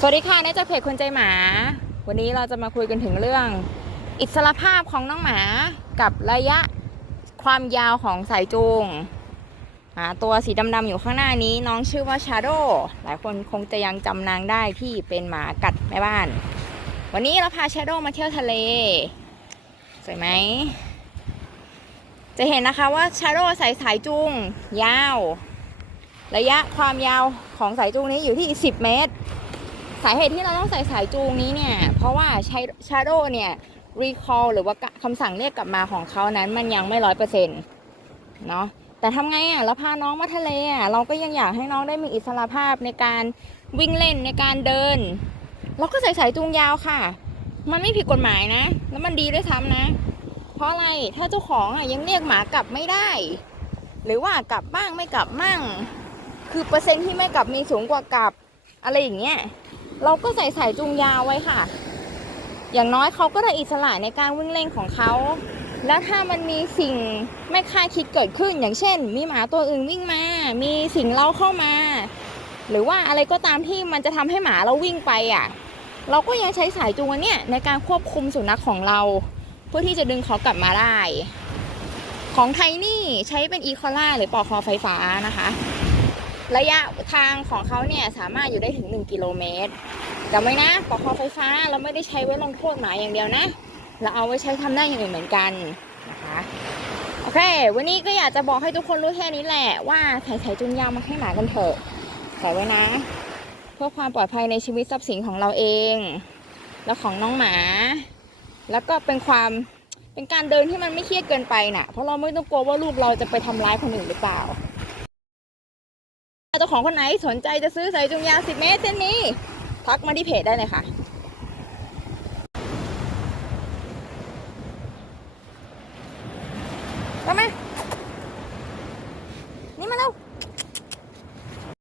สวัสดีค่ะเนยจากเพจคนใจหมา วันนี้เราจะมาคุยกันถึงเรื่อง อิสรภาพของน้องหมากับระยะความยาวของสายจูงอ่าตัวสีดำๆอยู่ข้างหน้านี้น้องชื่อว่าชาโดหลายคนคงจะยังจำนางได้ที่เป็นหมากัดแม่บ้าน วันนี้เราพาชาโดมาเที่ยวทะเล สวยไหม จะเห็นนะคะว่าชาโดใส่สายจูงยาว ระยะความยาวของสายจูงนี้อยู่ที่ 10 เมตร สาเหตุที่เราต้องใส่สายจูงนี้เนี่ย เพราะว่าชาโดเนี่ย recall หรือว่าคำสั่งเรียกกลับมาของเขานั้นมันยังไม่ร้อยเปอร์เซ็นต์เนาะแต่ทำไงอะเราพาน้องมาทะเลอะเราก็ยังอยากให้น้องได้มีอิสระภาพในการวิ่งเล่นในการเดิน เราก็ใส่สายจูงยาวค่ะ มันไม่ผิดกฎหมายนะ แล้วมันดีด้วยซ้ำนะ เพราะอะไรถ้าเจ้าของอะยังเรียกหมากลับไม่ได้ หรือว่ากลับบ้างไม่กลับมั่งคือเปอร์เซ็นต์ที่ไม่กลับมีสูงกว่ากลับ อะไรอย่างเงี้ย เราก็ใส่สายจูงยาวไว้ค่ะ อย่างน้อยเขาก็ได้อิสระในการวิ่งเล่นของเขา แล้วถ้ามันมีสิ่งไม่คาดคิดเกิดขึ้น อย่างเช่น มีหมาตัวอื่นวิ่งมา มีสิ่งเล่าเข้ามา หรือว่าอะไรก็ตามที่มันจะทำให้หมาเราวิ่งไปอะ เราก็ยังใช้สายจูงเนี้ยในการควบคุมสุนัขของเรา เพื่อที่จะดึงเขากลับมาได้ ของไทยนี่ใช้เป็นอีคอล่าหรือปลอกคอไฟฟ้านะคะ ระยะทางของเขาเนี่ยสามารถอยู่ได้ถึง 1 กิโลเมตรจำไว้นะปอกคอไฟฟ้าเราไม่ได้ใช้ไว้ลงโทษหมาอย่างเดียวนะ เราเอาไว้ใช้ทำได้อย่างอื่นเหมือนกันนะคะโอเค วันนี้ก็อยากจะบอกให้ทุกคนรู้แค่นี้แหละว่าใส่สายจุงยาวมาให้หมากันเถอะใส่ไว้นะ เพื่อความปลอดภัยในชีวิตทรัพย์สินของเราเอง และของน้องหมา แล้วก็เป็นความเป็นการเดินที่มันไม่เครียดเกินไปน่ะ เพราะเราไม่ต้องกลัวว่าลูกเราจะไปทำร้ายคนอื่นหรือเปล่า เจ้าของคนไหนสนใจจะซื้อสายจุงยาว 10 เมตรเส้นนี้ ทักมาที่เพจได้เลยค่ะ